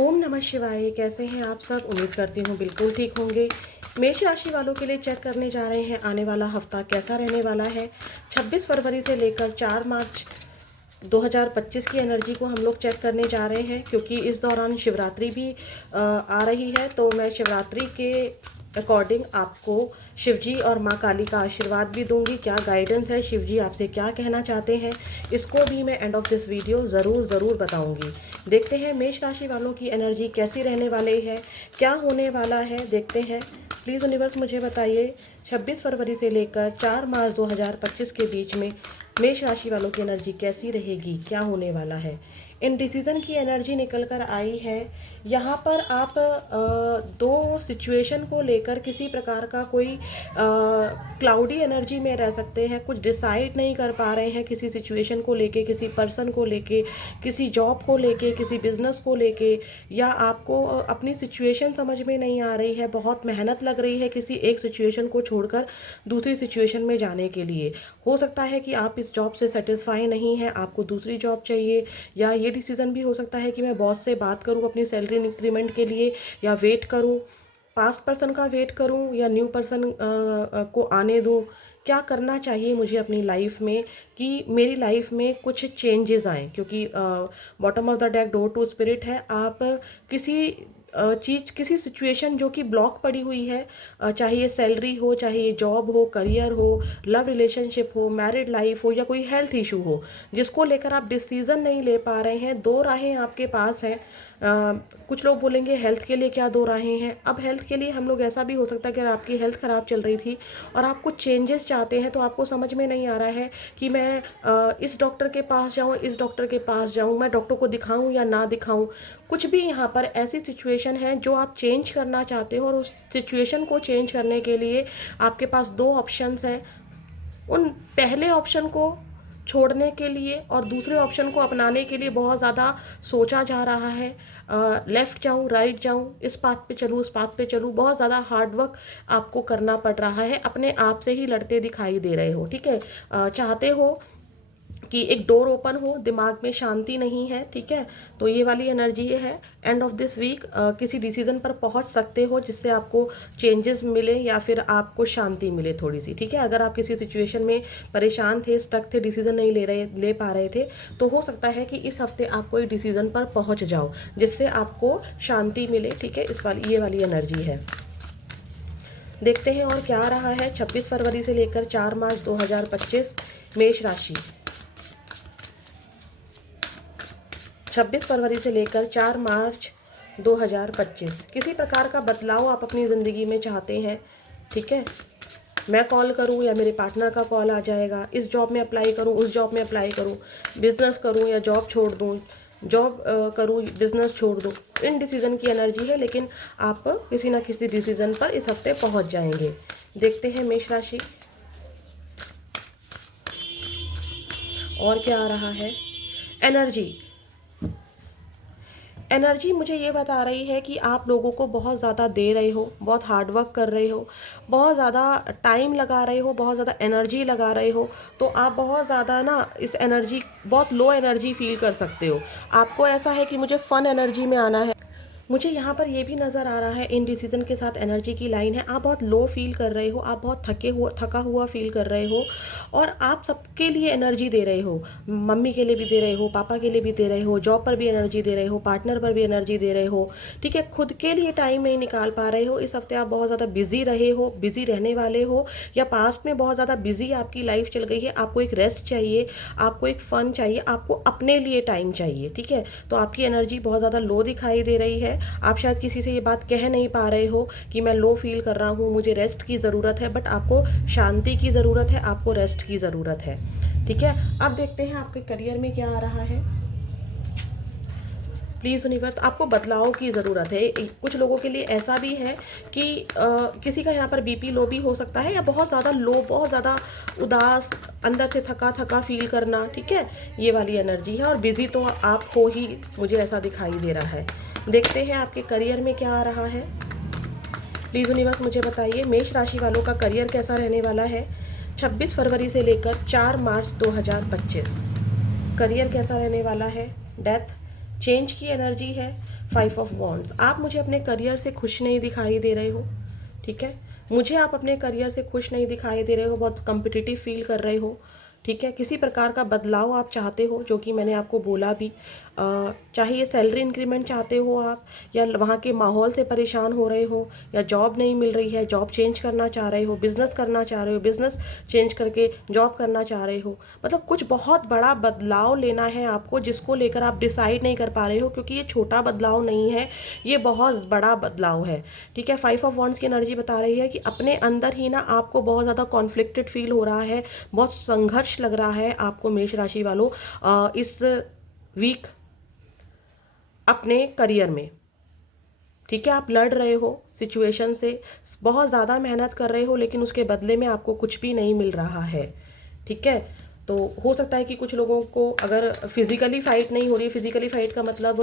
ओम नमः शिवाय। कैसे हैं आप सब? उम्मीद करती हूँ बिल्कुल ठीक होंगे। मेष राशि वालों के लिए चेक करने जा रहे हैं आने वाला हफ्ता कैसा रहने वाला है। 26 फरवरी से लेकर 4 मार्च 2025 की एनर्जी को हम लोग चेक करने जा रहे हैं, क्योंकि इस दौरान शिवरात्रि भी आ रही है। तो मैं शिवरात्रि के अकॉर्डिंग आपको शिवजी और माँ काली का आशीर्वाद भी दूंगी। क्या गाइडेंस है, शिवजी आपसे क्या कहना चाहते हैं, इसको भी मैं एंड ऑफ दिस वीडियो ज़रूर बताऊंगी। देखते हैं मेष राशि वालों की एनर्जी कैसी रहने वाली है, क्या होने वाला है, देखते हैं। प्लीज़ यूनिवर्स मुझे बताइए 26 फरवरी से लेकर 4 मार्च 2025 के बीच में मेष राशि वालों की एनर्जी कैसी रहेगी, क्या होने वाला है। इनडिसीजन की एनर्जी निकल कर आई है। यहाँ पर आप दो सिचुएशन को लेकर किसी प्रकार का कोई क्लाउडी एनर्जी में रह सकते हैं। कुछ डिसाइड नहीं कर पा रहे हैं किसी सिचुएशन को लेके, किसी पर्सन को लेके, किसी जॉब को लेके, किसी बिजनेस को लेके, या आपको अपनी सिचुएशन समझ में नहीं आ रही है। बहुत मेहनत लग रही है किसी एक सिचुएशन को छोड़कर दूसरी सिचुएशन में जाने के लिए। हो सकता है कि आप इस जॉब से सेटिस्फाई नहीं हैं, आपको दूसरी जॉब चाहिए, या ये डिसीज़न भी हो सकता है कि मैं बॉस से बात करूं अपनी सैलरी इंक्रीमेंट के लिए, या वेट करूं, पास्ट पर्सन का वेट करूं, या न्यू पर्सन को आने दूं। क्या करना चाहिए मुझे अपनी लाइफ में कि मेरी लाइफ में कुछ चेंजेस आएँ, क्योंकि bottom of the deck door to spirit है। आप किसी चीज़, किसी सिचुएशन जो कि ब्लॉक पड़ी हुई है, चाहे ये सैलरी हो, चाहे ये जॉब हो, करियर हो, लव रिलेशनशिप हो, मैरिड लाइफ हो, या कोई हेल्थ इशू हो, जिसको लेकर आप डिसीज़न नहीं ले पा रहे हैं। दो राहें आपके पास हैं। कुछ लोग बोलेंगे हेल्थ के लिए क्या दो राहें हैं। अब हेल्थ के लिए हम लोग, ऐसा भी हो सकता है कि अगर आपकी हेल्थ ख़राब चल रही थी और आप कुछ चेंजेस चाहते हैं, तो आपको समझ में नहीं आ रहा है कि मैं इस डॉक्टर के पास जाऊं, इस डॉक्टर के पास जाऊं, मैं डॉक्टर को दिखाऊं या ना दिखाऊं। कुछ भी यहाँ पर ऐसी सिचुएशन है जो आप चेंज करना चाहते हो, और उस सिचुएशन को चेंज करने के लिए आपके पास दो ऑप्शंस हैं। उन पहले ऑप्शन को छोड़ने के लिए और दूसरे ऑप्शन को अपनाने के लिए बहुत ज़्यादा सोचा जा रहा है। लेफ़्ट जाऊँ, राइट जाऊँ, इस पाथ पे चलूँ, उस पाथ पे चलूँ, बहुत ज़्यादा हार्ड वर्क आपको करना पड़ रहा है। अपने आप से ही लड़ते दिखाई दे रहे हो, ठीक है। चाहते हो कि एक डोर ओपन हो, दिमाग में शांति नहीं है, ठीक है। तो ये वाली एनर्जी ये है। एंड ऑफ दिस वीक किसी डिसीजन पर पहुंच सकते हो जिससे आपको चेंजेस मिले या फिर आपको शांति मिले थोड़ी सी, ठीक है। अगर आप किसी सिचुएशन में परेशान थे, स्टक थे, डिसीजन नहीं ले पा रहे थे, तो हो सकता है कि इस हफ्ते आप कोई डिसीजन पर पहुंच जाओ जिससे आपको शांति मिले, ठीक है। ये वाली एनर्जी है। देखते हैं और क्या रहा है 26 फरवरी से लेकर 4 मार्च 2025 मेष राशि। 26 फरवरी से लेकर 4 मार्च 2025 किसी प्रकार का बदलाव आप अपनी ज़िंदगी में चाहते हैं, ठीक है। मैं कॉल करूं या मेरे पार्टनर का कॉल आ जाएगा, इस जॉब में अप्लाई करूं, उस जॉब में अप्लाई करूं, बिजनेस करूं या जॉब छोड़ दूं, जॉब करूं, बिजनेस छोड़ दूं। इन डिसीज़न की एनर्जी है, लेकिन आप किसी ना किसी डिसीज़न पर इस हफ्ते पहुंच जाएंगे। देखते हैं मेष राशि और क्या आ रहा है। एनर्जी मुझे ये बता रही है कि आप लोगों को बहुत ज़्यादा दे रहे हो, बहुत हार्ड वर्क कर रहे हो, बहुत ज़्यादा टाइम लगा रहे हो, बहुत ज़्यादा एनर्जी लगा रहे हो। तो आप बहुत ज़्यादा ना इस एनर्जी, बहुत लो एनर्जी फील कर सकते हो। आपको ऐसा है कि मुझे फन एनर्जी में आना है। मुझे यहाँ पर ये भी नज़र आ रहा है, इन डिसीजन के साथ एनर्जी की लाइन है। आप बहुत लो फील कर रहे हो, आप बहुत थका हुआ फील कर रहे हो, और आप सबके लिए एनर्जी दे रहे हो। मम्मी के लिए भी दे रहे हो, पापा के लिए भी दे रहे हो, जॉब पर भी एनर्जी दे रहे हो, पार्टनर पर भी एनर्जी दे रहे हो, ठीक है। खुद के लिए टाइम नहीं निकाल पा रहे हो। इस हफ्ते आप बहुत ज़्यादा बिजी रहे हो, बिजी रहने वाले हो, या पास्ट में बहुत ज़्यादा बिजी आपकी लाइफ चल गई है। आपको एक रेस्ट चाहिए, आपको एक फ़न चाहिए, आपको अपने लिए टाइम चाहिए, ठीक है। तो आपकी एनर्जी बहुत ज़्यादा लो दिखाई दे रही है। आप शायद किसी से ये बात कह नहीं पा रहे हो कि मैं लो फील कर रहा हूँ, मुझे रेस्ट की ज़रूरत है, बट आपको शांति की ज़रूरत है, आपको रेस्ट की ज़रूरत है, ठीक है। अब देखते हैं आपके करियर में क्या आ रहा है। प्लीज़ यूनिवर्स, आपको बदलाव की ज़रूरत है। कुछ लोगों के लिए ऐसा भी है कि किसी का यहाँ पर बीपी लो भी हो सकता है, या बहुत ज़्यादा लो, बहुत ज़्यादा उदास, अंदर से थका थका फील करना, ठीक है। ये वाली एनर्जी है। और बिज़ी तो आप हो ही, मुझे ऐसा दिखाई दे रहा है। देखते हैं आपके करियर में क्या आ रहा है। प्लीज़ यूनिवर्स मुझे बताइए मेष राशि वालों का करियर कैसा रहने वाला है 26 फरवरी से लेकर 4 मार्च 2025। करियर कैसा रहने वाला है। डेथ, चेंज की एनर्जी है, फाइव ऑफ वॉन्ड्स, आप मुझे अपने करियर से खुश नहीं दिखाई दे रहे हो, ठीक है। मुझे आप अपने करियर से खुश नहीं दिखाई दे रहे हो, बहुत कम्पिटिटिव फील कर रहे हो, ठीक है। किसी प्रकार का बदलाव आप चाहते हो, जो कि मैंने आपको बोला भी। चाहे ये सैलरी इंक्रीमेंट चाहते हो आप, या वहाँ के माहौल से परेशान हो रहे हो, या जॉब नहीं मिल रही है, जॉब चेंज करना चाह रहे हो, बिज़नेस करना चाह रहे हो, बिज़नेस चेंज करके जॉब करना चाह रहे हो, मतलब कुछ बहुत बड़ा बदलाव लेना है आपको, जिसको लेकर आप डिसाइड नहीं कर पा रहे हो, क्योंकि ये छोटा बदलाव नहीं है, ये बहुत बड़ा बदलाव है, ठीक है। फाइव ऑफ वॉन्ड्स की एनर्जी बता रही है कि अपने अंदर ही ना आपको बहुत ज़्यादा कॉन्फ्लिक्टेड फील हो रहा है, बहुत संघर्ष लग रहा है आपको मेष राशि वालों इस वीक अपने करियर में, ठीक है। आप लड़ रहे हो सिचुएशन से, बहुत ज़्यादा मेहनत कर रहे हो, लेकिन उसके बदले में आपको कुछ भी नहीं मिल रहा है, ठीक है। तो हो सकता है कि कुछ लोगों को अगर फिजिकली फाइट नहीं हो रही है, फिजिकली फाइट का मतलब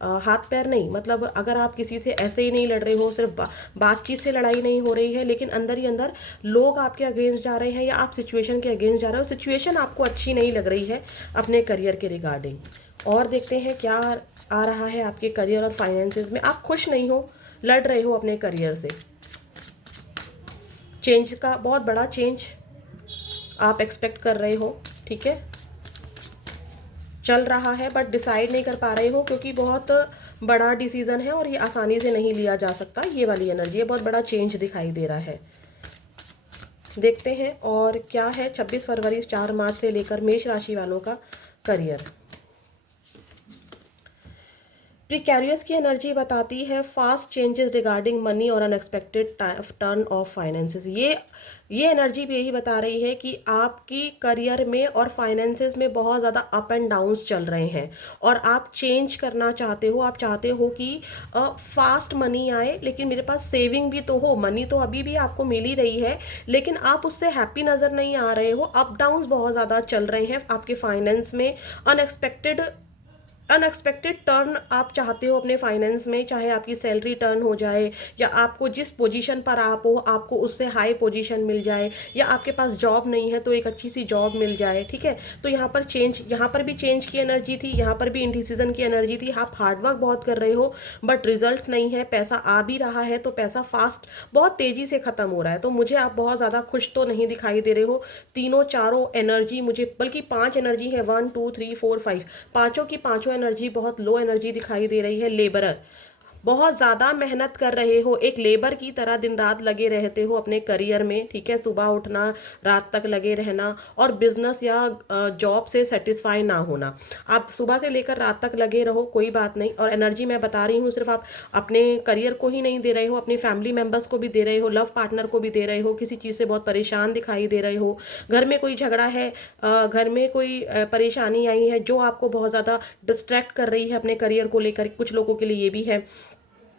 हाथ पैर नहीं, मतलब अगर आप किसी से ऐसे ही नहीं लड़ रहे हो, सिर्फ बातचीत से लड़ाई नहीं हो रही है, लेकिन अंदर ही अंदर लोग आपके अगेंस्ट जा रहे हैं, या आप सिचुएशन के अगेंस्ट जा रहे हो, सिचुएशन आपको अच्छी नहीं लग रही है अपने करियर के रिगार्डिंग। और देखते हैं क्या आ रहा है आपके करियर और फाइनेंसेस में। आप खुश नहीं हो, लड़ रहे हो अपने करियर से, चेंज का बहुत बड़ा चेंज आप एक्सपेक्ट कर रहे हो, ठीक है। चल रहा है बट डिसाइड नहीं कर पा रहे हो, क्योंकि बहुत बड़ा डिसीजन है और ये आसानी से नहीं लिया जा सकता। ये वाली एनर्जी है, बहुत बड़ा चेंज दिखाई दे रहा है। देखते हैं और क्या है 26 फरवरी 4 मार्च से लेकर मेष राशि वालों का करियर। प्रिकैरियस की एनर्जी बताती है फास्ट चेंजेस रिगार्डिंग मनी और अनएक्सपेक्टेड टर्न ऑफ फाइनेंसेस। ये एनर्जी भी यही बता रही है कि आपकी करियर में और फाइनेंसेस में बहुत ज़्यादा अप एंड डाउन्स चल रहे हैं, और आप चेंज करना चाहते हो। आप चाहते हो कि फास्ट मनी आए, लेकिन मेरे पास सेविंग भी तो हो। मनी तो अभी भी आपको मिल ही रही है, लेकिन आप उससे हैप्पी नज़र नहीं आ रहे हो। अप डाउन्स बहुत ज़्यादा चल रहे हैं आपके फाइनेंस में। अनएक्सपेक्टेड टर्न आप चाहते हो अपने फाइनेंस में, चाहे आपकी सैलरी टर्न हो जाए, या आपको जिस पोजीशन पर आप हो आपको उससे हाई पोजीशन मिल जाए, या आपके पास जॉब नहीं है तो एक अच्छी सी जॉब मिल जाए, ठीक है। तो यहाँ पर चेंज, यहाँ पर भी चेंज की एनर्जी थी, यहाँ पर भी इंडिसीजन की एनर्जी थी। आप हार्डवर्क बहुत कर रहे हो बट रिजल्ट नहीं है। पैसा आ भी रहा है तो पैसा फास्ट, बहुत तेज़ी से ख़त्म हो रहा है। तो मुझे आप बहुत ज़्यादा खुश तो नहीं दिखाई दे रहे हो। तीनों चारों एनर्जी मुझे, बल्कि 5 एनर्जी है, 1 2 3 4 5, पाँचों की पाँचों एनर्जी बहुत लो एनर्जी दिखाई दे रही है। लेबरर, बहुत ज़्यादा मेहनत कर रहे हो, एक लेबर की तरह दिन रात लगे रहते हो अपने करियर में, ठीक है। सुबह उठना, रात तक लगे रहना, और बिजनेस या जॉब से सेटिस्फाई ना होना। आप सुबह से लेकर रात तक लगे रहो, कोई बात नहीं। और एनर्जी मैं बता रही हूँ, सिर्फ आप अपने करियर को ही नहीं दे रहे हो, अपनी फैमिली मेम्बर्स को भी दे रहे हो, लव पार्टनर को भी दे रहे हो। किसी चीज़ से बहुत परेशान दिखाई दे रहे हो, घर में कोई झगड़ा है, घर में कोई परेशानी आई है जो आपको बहुत ज़्यादा डिस्ट्रैक्ट कर रही है अपने करियर को लेकर। कुछ लोगों के लिए ये भी है।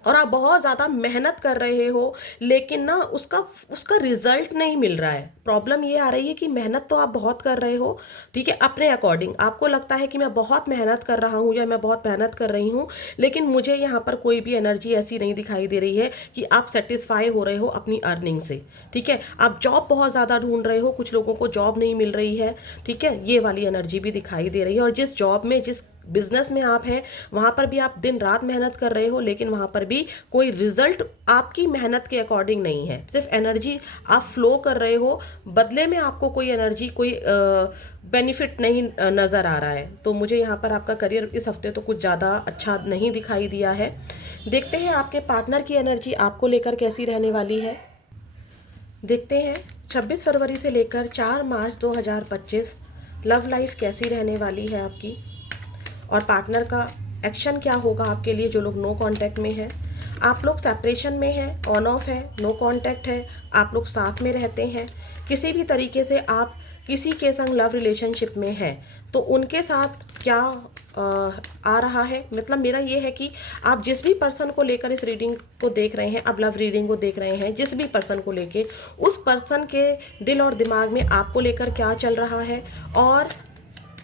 और आप बहुत ज़्यादा मेहनत कर रहे हो, लेकिन ना उसका उसका रिजल्ट नहीं मिल रहा है। प्रॉब्लम ये आ रही है कि मेहनत तो आप बहुत कर रहे हो, ठीक है, अपने अकॉर्डिंग आपको लगता है कि मैं बहुत मेहनत कर रहा हूँ या मैं बहुत मेहनत कर रही हूँ, लेकिन मुझे यहाँ पर कोई भी एनर्जी ऐसी नहीं दिखाई दे रही है कि आप सेटिस्फाई हो रहे हो अपनी अर्निंग से, ठीक है। आप जॉब बहुत ज़्यादा ढूंढ रहे हो, कुछ लोगों को जॉब नहीं मिल रही है, ठीक है। ये वाली एनर्जी भी दिखाई दे रही है। और जिस जॉब में, जिस बिजनेस में आप हैं, वहाँ पर भी आप दिन रात मेहनत कर रहे हो, लेकिन वहाँ पर भी कोई रिजल्ट आपकी मेहनत के अकॉर्डिंग नहीं है। सिर्फ एनर्जी आप फ्लो कर रहे हो, बदले में आपको कोई एनर्जी, कोई बेनिफिट नहीं नज़र आ रहा है। तो मुझे यहाँ पर आपका करियर इस हफ्ते तो कुछ ज़्यादा अच्छा नहीं दिखाई दिया है। देखते हैं आपके पार्टनर की एनर्जी आपको लेकर कैसी रहने वाली है। देखते हैं 26 फरवरी से लेकर 4 मार्च 2025 लव लाइफ कैसी रहने वाली है आपकी, और पार्टनर का एक्शन क्या होगा आपके लिए। जो लोग नो कांटेक्ट में हैं, आप लोग सेपरेशन में हैं, ऑन ऑफ है, नो कांटेक्ट है, आप लोग साथ में रहते हैं, किसी भी तरीके से आप किसी के संग लव रिलेशनशिप में हैं, तो उनके साथ क्या आ रहा है। मतलब मेरा ये है कि आप जिस भी पर्सन को लेकर इस रीडिंग को देख रहे हैं, अब लव रीडिंग को देख रहे हैं, जिस भी पर्सन को लेके, उस पर्सन के दिल और दिमाग में आपको लेकर क्या चल रहा है, और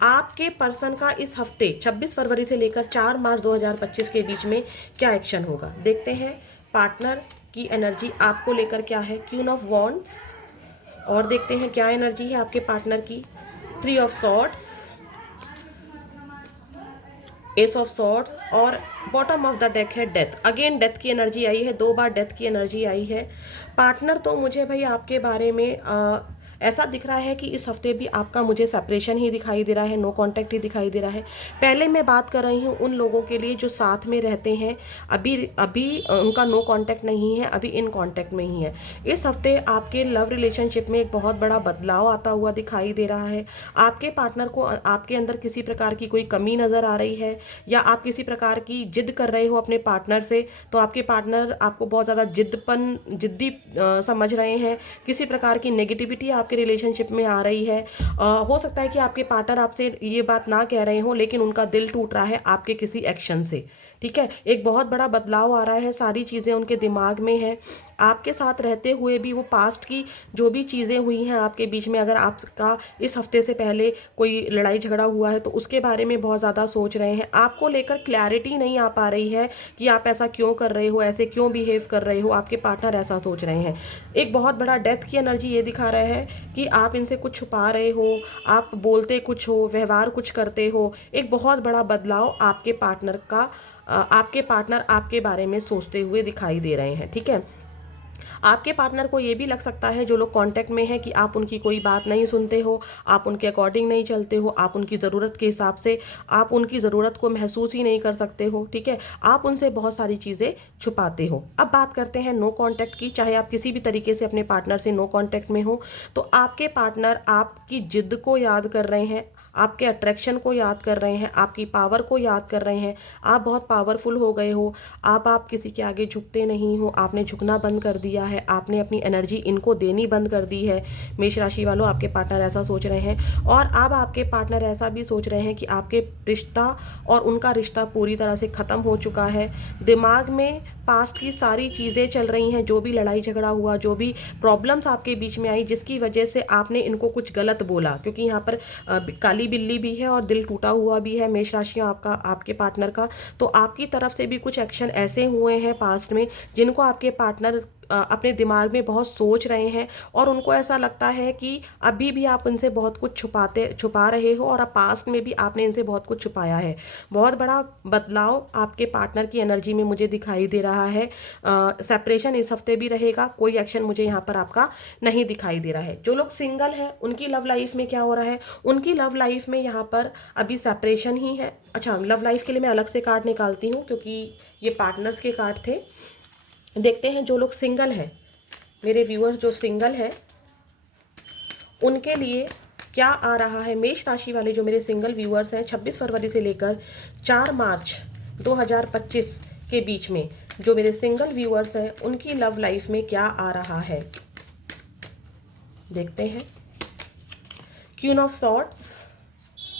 आपके पर्सन का इस हफ्ते 26 फरवरी से लेकर 4 मार्च 2025 के बीच में क्या एक्शन होगा। देखते हैं पार्टनर की एनर्जी आपको लेकर क्या है। क्वीन ऑफ वॉन्ड्स, और देखते हैं क्या एनर्जी है आपके पार्टनर की। 3 of swords, S of swords और बॉटम ऑफ द डेक है डेथ। अगेन डेथ की एनर्जी आई है, 2 बार डेथ की एनर्जी आई है। पार्टनर तो मुझे भाई आपके बारे में ऐसा दिख रहा है कि इस हफ्ते भी आपका मुझे सेपरेशन ही दिखाई दे रहा है, नो कांटेक्ट ही दिखाई दे रहा है। पहले मैं बात कर रही हूँ उन लोगों के लिए जो साथ में रहते हैं, अभी अभी उनका नो कांटेक्ट नहीं है, अभी इन कांटेक्ट में ही है। इस हफ्ते आपके लव रिलेशनशिप में एक बहुत बड़ा बदलाव आता हुआ दिखाई दे रहा है। आपके पार्टनर को आपके अंदर किसी प्रकार की कोई कमी नज़र आ रही है, या आप किसी प्रकार की जिद कर रहे हो अपने पार्टनर से, तो आपके पार्टनर आपको बहुत ज़्यादा जिद्दी समझ रहे हैं। किसी प्रकार की नेगेटिविटी आपके रिलेशनशिप में आ रही है। हो सकता है कि आपके पार्टनर आपसे ये बात ना कह रहे हो, लेकिन उनका दिल टूट रहा है आपके किसी एक्शन से। ठीक है, एक बहुत बड़ा बदलाव आ रहा है, सारी चीज़ें उनके दिमाग में हैं। आपके साथ रहते हुए भी वो पास्ट की जो भी चीज़ें हुई हैं आपके बीच में, अगर आपका इस हफ्ते से पहले कोई लड़ाई झगड़ा हुआ है तो उसके बारे में बहुत ज़्यादा सोच रहे हैं। आपको लेकर क्लैरिटी नहीं आ पा रही है कि आप ऐसा क्यों कर रहे हो, ऐसे क्यों बिहेव कर रहे हो, आपके पार्टनर ऐसा सोच रहे हैं। एक बहुत बड़ा डेथ की एनर्जी ये दिखा रहा है कि आप इनसे कुछ छुपा रहे हो, आप बोलते कुछ हो, व्यवहार कुछ करते हो। एक बहुत बड़ा बदलाव आपके पार्टनर का आपके पार्टनर आपके बारे में सोचते हुए दिखाई दे रहे हैं। ठीक है, आपके पार्टनर को ये भी लग सकता है, जो लोग कांटेक्ट में हैं, कि आप उनकी कोई बात नहीं सुनते हो, आप उनके अकॉर्डिंग नहीं चलते हो, आप उनकी ज़रूरत के हिसाब से आप उनकी ज़रूरत को महसूस ही नहीं कर सकते हो। ठीक है, आप उनसे बहुत सारी चीज़ें छुपाते हो। अब बात करते हैं नो कांटेक्ट की। चाहे आप किसी भी तरीके से अपने पार्टनर से नो कांटेक्ट में हो, तो आपके पार्टनर आपकी जिद को याद कर रहे हैं, आपके अट्रैक्शन को याद कर रहे हैं, आपकी पावर को याद कर रहे हैं। आप बहुत पावरफुल हो गए हो, आप किसी के आगे झुकते नहीं हो, आपने झुकना बंद कर दिया है, आपने अपनी एनर्जी इनको देनी बंद कर दी है। मेष राशि वालों, आपके पार्टनर ऐसा सोच रहे हैं, और अब आपके पार्टनर ऐसा भी सोच रहे हैं कि आपके रिश्ता और उनका रिश्ता पूरी तरह से ख़त्म हो चुका है। दिमाग में पास्ट की सारी चीज़ें चल रही हैं, जो भी लड़ाई झगड़ा हुआ, जो भी प्रॉब्लम्स आपके बीच में आई, जिसकी वजह से आपने इनको कुछ गलत बोला, क्योंकि यहाँ पर काली बिल्ली भी है और दिल टूटा हुआ भी है मेष राशि आपका, आपके पार्टनर का। तो आपकी तरफ से भी कुछ एक्शन ऐसे हुए हैं पास्ट में, जिनको आपके पार्टनर अपने दिमाग में बहुत सोच रहे हैं, और उनको ऐसा लगता है कि अभी भी आप उनसे बहुत कुछ छुपा रहे हो, और अब पास्ट में भी आपने इनसे बहुत कुछ छुपाया है। बहुत बड़ा बदलाव आपके पार्टनर की एनर्जी में मुझे दिखाई दे रहा है। सेपरेशन इस हफ्ते भी रहेगा, कोई एक्शन मुझे यहाँ पर आपका नहीं दिखाई दे रहा है। जो लोग सिंगल हैं उनकी लव लाइफ में क्या हो रहा है, उनकी लव लाइफ में यहाँ पर अभी सेपरेशन ही है। अच्छा, लव लाइफ के लिए मैं अलग से कार्ड निकालती हूँ, क्योंकि ये पार्टनर्स के कार्ड थे। देखते हैं जो लोग सिंगल हैं, मेरे व्यूअर्स जो सिंगल हैं, उनके लिए क्या आ रहा है। मेष राशि वाले जो मेरे सिंगल व्यूअर्स हैं, 26 फरवरी से लेकर 4 मार्च 2025 के बीच में जो मेरे सिंगल व्यूअर्स हैं, उनकी लव लाइफ में क्या आ रहा है, देखते हैं। Queen of swords,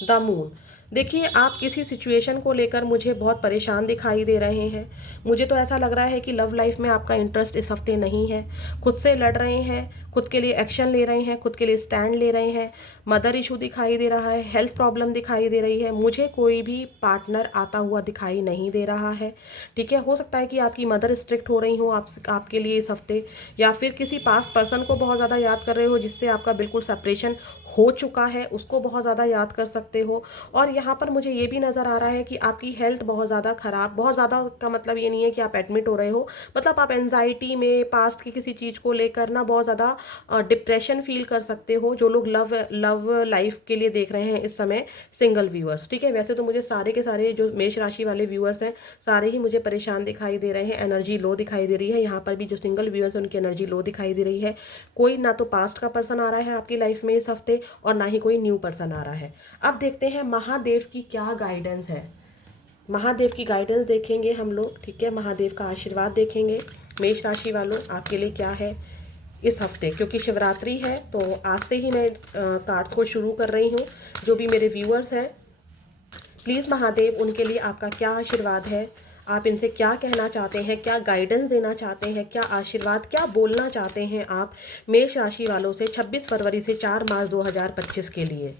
the moon. देखिए, आप किसी सिचुएशन को लेकर मुझे बहुत परेशान दिखाई दे रहे हैं। मुझे तो ऐसा लग रहा है कि लव लाइफ में आपका इंटरेस्ट इस हफ्ते नहीं है। खुद से लड़ रहे हैं, खुद के लिए एक्शन ले रहे हैं, खुद के लिए स्टैंड ले रहे हैं। मदर इशू दिखाई दे रहा है, हेल्थ प्रॉब्लम दिखाई दे रही है। मुझे कोई भी पार्टनर आता हुआ दिखाई नहीं दे रहा है। ठीक है, हो सकता है कि आपकी मदर स्ट्रिक्ट हो रही हो आपके लिए इस हफ्ते, या फिर किसी पास्ट पर्सन को बहुत ज़्यादा याद कर रहे हो, जिससे आपका बिल्कुल सेपरेशन हो चुका है, उसको बहुत ज़्यादा याद कर सकते हो। और यहाँ पर मुझे ये भी नज़र आ रहा है कि आपकी हेल्थ बहुत ज़्यादा ख़राब, बहुत ज़्यादा का मतलब ये नहीं है कि आप एडमिट हो रहे हो, मतलब आप एंजाइटी में पास्ट की किसी चीज़ को लेकर ना बहुत ज़्यादा डिप्रेशन फील कर सकते हो। जो लोग लव लाइफ के लिए देख रहे हैं इस समय, सिंगल व्यूअर्स। ठीक है, वैसे तो मुझे सारे के सारे जो मेष राशि वाले व्यूअर्स हैं, सारे ही मुझे परेशान दिखाई दे रहे हैं, एनर्जी लो दिखाई दे रही है। यहाँ पर भी जो सिंगल व्यूअर्स हैं उनकी एनर्जी लो दिखाई दे रही है। कोई ना तो पास्ट का पर्सन आ रहा है आपकी लाइफ में इस हफ्ते, और ना ही कोई न्यू पर्सन आ रहा है। अब देखते हैं महादेव की क्या गाइडेंस है। महादेव की गाइडेंस देखेंगे हम लोग। ठीक है, महादेव का आशीर्वाद देखेंगे। मेष राशि वालों, आपके लिए क्या है इस हफ्ते, क्योंकि शिवरात्रि है तो आज से ही मैं कार्ड्स को शुरू कर रही हूँ। जो भी मेरे व्यूअर्स हैं, प्लीज़ महादेव, उनके लिए आपका क्या आशीर्वाद है, आप इनसे क्या कहना चाहते हैं, क्या गाइडेंस देना चाहते हैं, क्या आशीर्वाद, क्या बोलना चाहते हैं आप मेष राशि वालों से 26 फरवरी से 4 मार्च 2025 के लिए।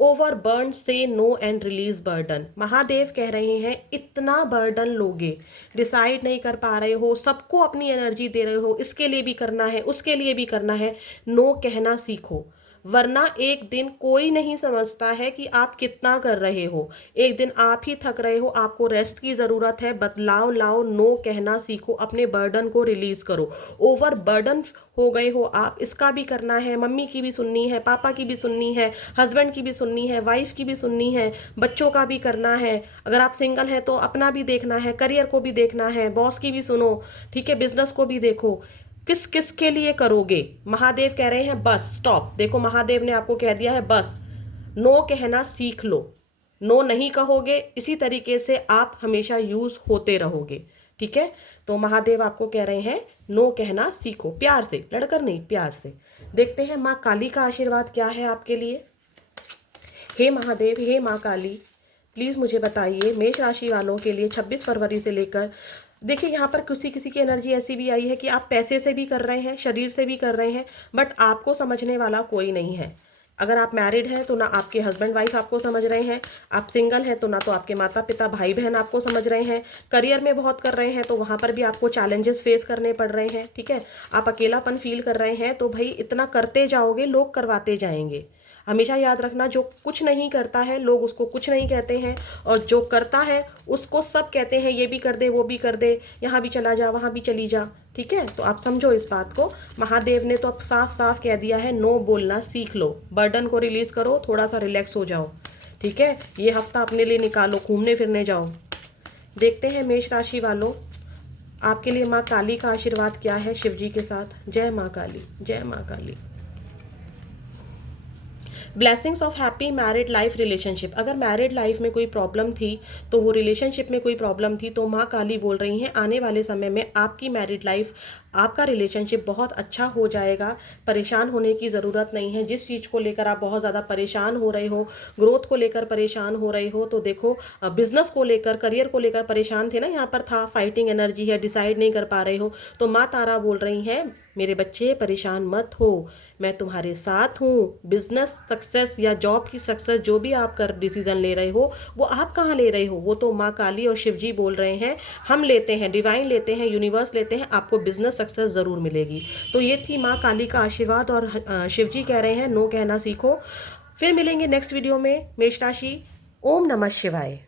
ओवर बर्न से no end release burden. Mahadev कह रहे हैं इतना बर्डन लोगे, डिसाइड नहीं कर पा रहे हो, सबको अपनी एनर्जी दे रहे हो, इसके लिए भी करना है, उसके लिए भी करना है, नो कहना सीखो। वरना एक दिन कोई नहीं समझता है कि आप कितना कर रहे हो। एक दिन आप ही थक रहे हो, आपको रेस्ट की ज़रूरत है। बदलाव लाओ, नो कहना सीखो, अपने बर्डन को रिलीज़ करो। ओवर बर्डन हो गए हो आप, इसका भी करना है, मम्मी की भी सुननी है, पापा की भी सुननी है, हस्बैंड की भी सुननी है, वाइफ की भी सुननी है, बच्चों का भी करना है। अगर आप सिंगल हैं तो अपना भी देखना है, करियर को भी देखना है, बॉस की भी सुनो, ठीक है, बिजनेस को भी देखो। किस किस के लिए करोगे? महादेव कह रहे हैं बस स्टॉप। देखो महादेव ने आपको कह दिया है बस, नो कहना सीख लो। नो नहीं कहोगे, इसी तरीके से आप हमेशा यूज होते रहोगे, ठीक है। तो महादेव आपको कह रहे हैं नो कहना सीखो, प्यार से, लड़कर नहीं, प्यार से। देखते हैं माँ काली का आशीर्वाद क्या है आपके लिए। हे महादेव, हे माँ काली, प्लीज़ मुझे बताइए मेष राशि वालों के लिए 26 फरवरी से लेकर, देखिए यहाँ पर किसी किसी की एनर्जी ऐसी भी आई है कि आप पैसे से भी कर रहे हैं, शरीर से भी कर रहे हैं, बट आपको समझने वाला कोई नहीं है। अगर आप मैरिड हैं तो ना आपके हस्बैंड वाइफ आपको समझ रहे हैं, आप सिंगल हैं तो ना तो आपके माता पिता भाई बहन आपको समझ रहे हैं, करियर में बहुत कर रहे हैं तो वहाँ पर भी आपको चैलेंजेस फेस करने पड़ रहे हैं, ठीक है। आप अकेलापन फील कर रहे हैं तो भाई इतना करते जाओगे, लोग करवाते जाएंगे। हमेशा याद रखना, जो कुछ नहीं करता है लोग उसको कुछ नहीं कहते हैं, और जो करता है उसको सब कहते हैं ये भी कर दे, वो भी कर दे, यहाँ भी चला जा, वहाँ भी चली जा, ठीक है। तो आप समझो इस बात को। महादेव ने तो अब साफ साफ कह दिया है नो बोलना सीख लो, बर्डन को रिलीज करो, थोड़ा सा रिलैक्स हो जाओ, ठीक है। ये हफ्ता अपने लिए निकालो, घूमने फिरने जाओ। देखते हैं मेष राशि वालों आपके लिए माँ काली का आशीर्वाद क्या है शिव जी के साथ। जय माँ काली, जय माँ Kali. Blessings of happy married life relationship. अगर मैरिड लाइफ में कोई प्रॉब्लम थी, तो वो रिलेशनशिप में कोई प्रॉब्लम थी, तो माँ काली बोल रही हैं आने वाले समय में आपकी मैरिड लाइफ, आपका रिलेशनशिप बहुत अच्छा हो जाएगा। परेशान होने की ज़रूरत नहीं है। जिस चीज़ को लेकर आप बहुत ज़्यादा परेशान हो रहे हो, ग्रोथ को लेकर परेशान हो रहे हो, तो देखो बिजनेस को लेकर, करियर को लेकर परेशान थे ना, यहाँ पर था फाइटिंग एनर्जी है, डिसाइड नहीं कर पा रहे हो, तो माँ तारा बोल रही हैं मेरे बच्चे परेशान मत हो, मैं तुम्हारे साथ हूँ। बिजनेस सक्सेस या जॉब की सक्सेस जो भी आप कर डिसीजन ले रहे हो, वो आप कहाँ ले रहे हो, वो तो माँ काली और शिव जी बोल रहे हैं। हम लेते हैं, डिवाइन लेते हैं, यूनिवर्स लेते हैं, आपको बिजनेस सक्सेस ज़रूर मिलेगी। तो ये थी माँ काली का आशीर्वाद, और शिव जी कह रहे हैं नो कहना सीखो। फिर मिलेंगे नेक्स्ट वीडियो में। मेष राशि, ओम नमः शिवाय।